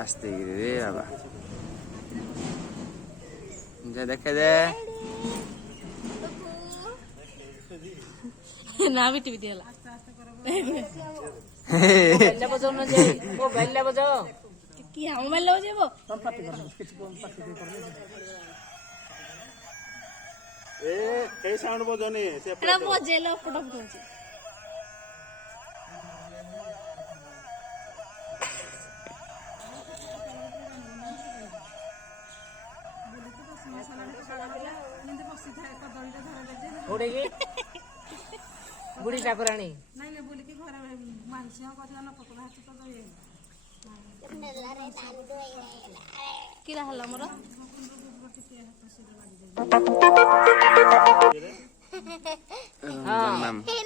আসতে গিয়ে রে বাবা যা দেখা দে না আমি টিভি দিয়ে কি আমার লোক যাবো সাউন্ড বজনি বজেলো ফটো ফটো बुढ़ी ठाकुराणी कि हल मोर हाँ मानसिक